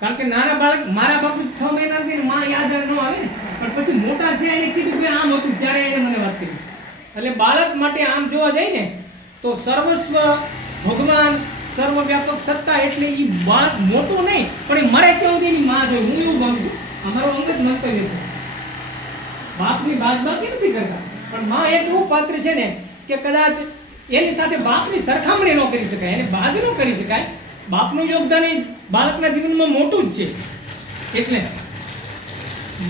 કારણ કે નાના બાળક, મારા બાપુ છ મહિનાથી થી માં યાદ ન આવે, પણ પછી મોટા છે એને કીધું કે આમ હતું, ત્યારે એને મને વાત કરી. એટલે બાળક માટે આમ જોવા જાય ને, તો સર્વસ્વ ભગવાન, સર્વવ્યાપક સત્તા એટલે એ બાળક મોટું નહીં, પણ એ મારે સુધી એની માં જોઈ હું એવું માંગુ અમારો અંગ જ મંતવ્ય છે બાપની બાદબાકી નથી કરતા. પણ માં એક એવું પાત્ર છે ને, કે કદાચ એની સાથે બાપની સરખામણી ન કરી શકાય, એને બાદ ન કરી શકાય. બાપનું યોગદાન એ બાળકના જીવનમાં મોટું જ છે. એટલે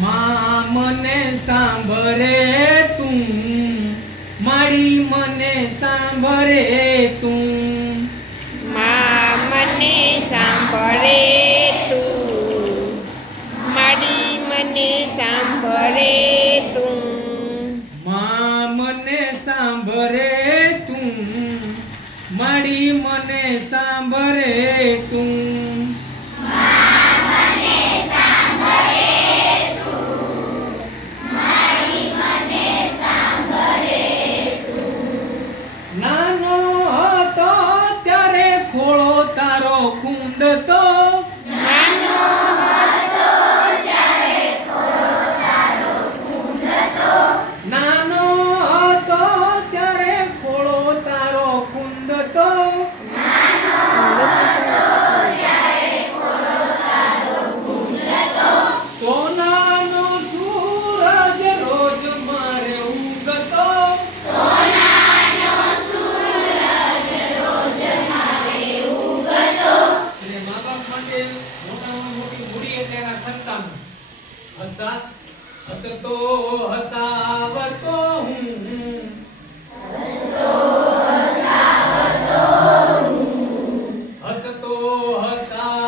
મા મને સાંભળે તું મારી મને સાંભળે તું. હસતો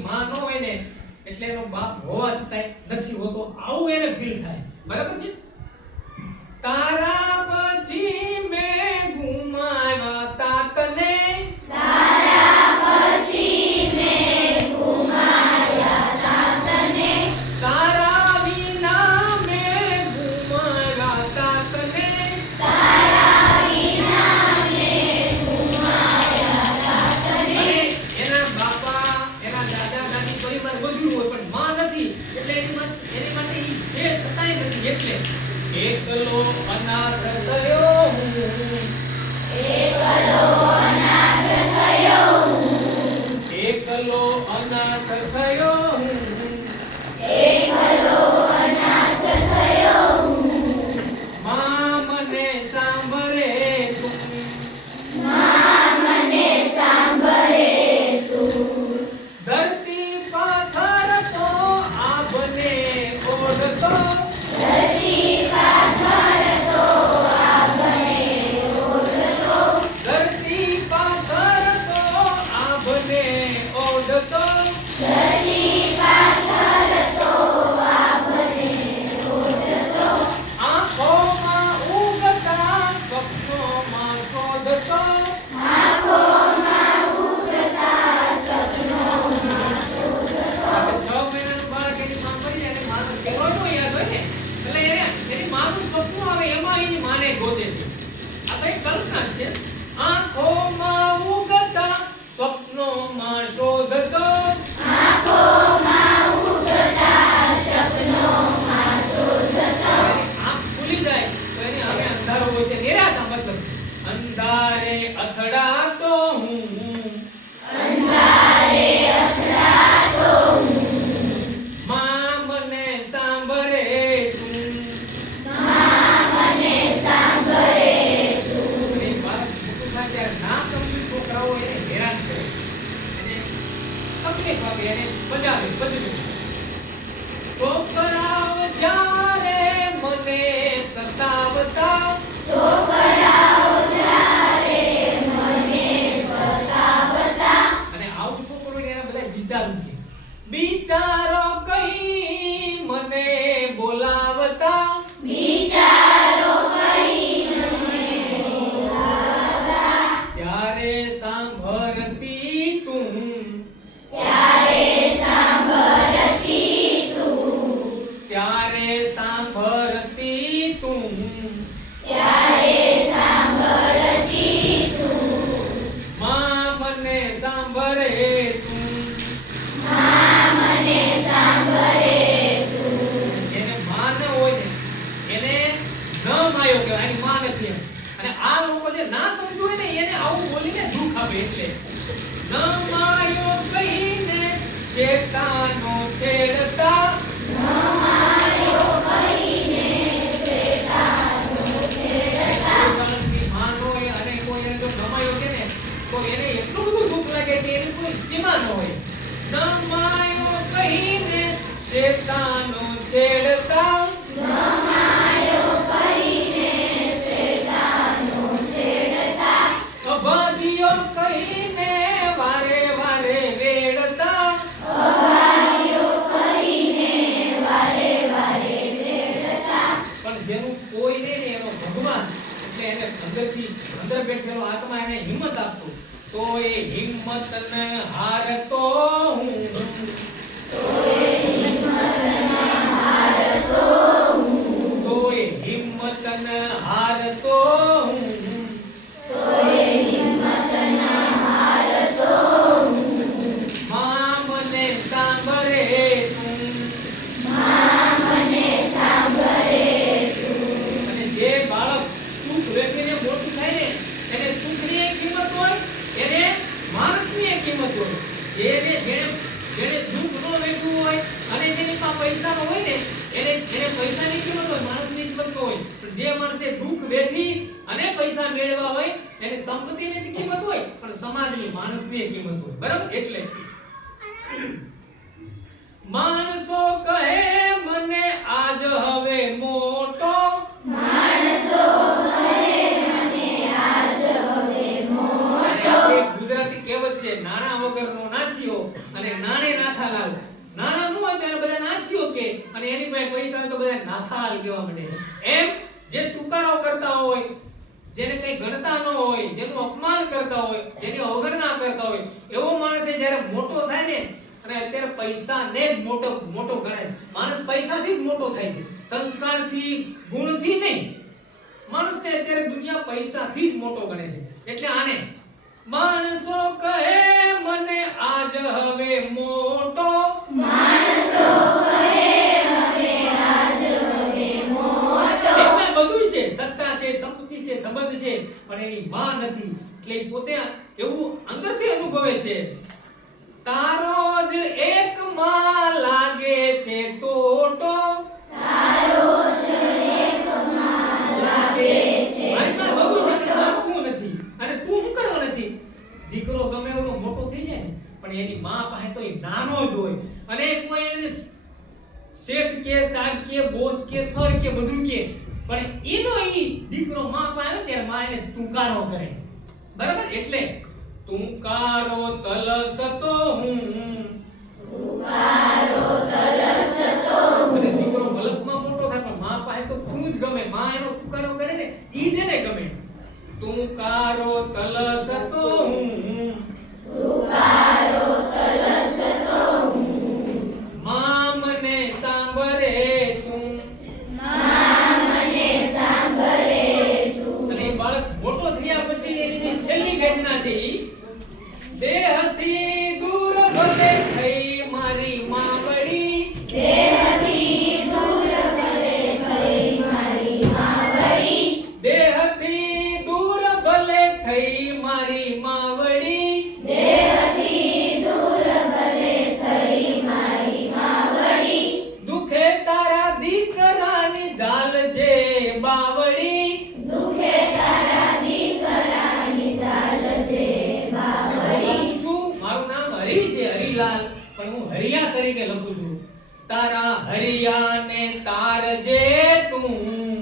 માં ન હોય ને, એટલે એનો બાપ હોવા છતાંય નથી હોતો, આવું એને ફીલ થાય. બરાબર છે? તારા પછી સાંભળે તું. એને માન હોય ને, એને ન માયો કહેવાય એની માન છે અને આ લોકો જે ના સમજુ હોય ને, એને આવું બોલીને દુઃખ આપે એટલે. ન માયો કહીને, શેતાનો છેડતા હિંમત ને હારતો હું. તો એ હિંમત ને હારતો માણસે દુઃખ વેઠી અને પૈસા મેળવ્યા હોય એને સંપત્તિની જ કિંમત હોય પણ સમાજની માણસની કિંમત હોય. બરાબર? એટલે માણસો કહે મને આજ હવે મોટો અને આપણે ગુજરાતી કહેવત છે નાણા વગરનો નાચ્યો અને નાણે નાથાલાલ. નાણા ન હોય ત્યારે બધા નાચ્યો કે અને એની પાસે પૈસા તો બધા નાથાલાલ કહેવા માંડે. એમ જે તુકારો કરતા હોય, જેને કઈ ગણતા ન હોય, જેનું અપમાન કરતા હોય, જેની અવગણના કરતા હોય, એવો માણસ જ્યારે મોટો થાય ને, અને અત્યારે પૈસાને જ મોટો મોટો ગણે. માણસ પૈસાથી જ મોટો થાય છે. સંસ્કારથી, ગુણથી નહીં. માણસને અત્યારે દુનિયા પૈસાથી જ મોટો ગણે છે. એટલે આને, માણસો કહે, મને આજ હવે મોટો. એમાં સંબંધ છે પણ એની માં નથી. એટલે પોતે એવું અંદરથી અનુભવે છે તારો જ એક માં લાગે છે તોટો. લાગે છે મારી બધું છે પણ મારું નથી. અને તું હું કરવા નથી? દીકરો ગમે એવો મોટો થઈ જાય પણ એની માં પાસે તો એ નાનો જ હોય. અને કોઈ એને શેઠ કે સાહેબ કે બોસ કે સર કે બધું કે પણ એનો ઈ દીકરો માં આવે ત્યારે માં એને તુંકારો કરે. બરાબર? એટલે તુકારો તલસતો હું પણ હું હરિયા તરીકે લખું છું. તારા હરિયાને તારજે તું.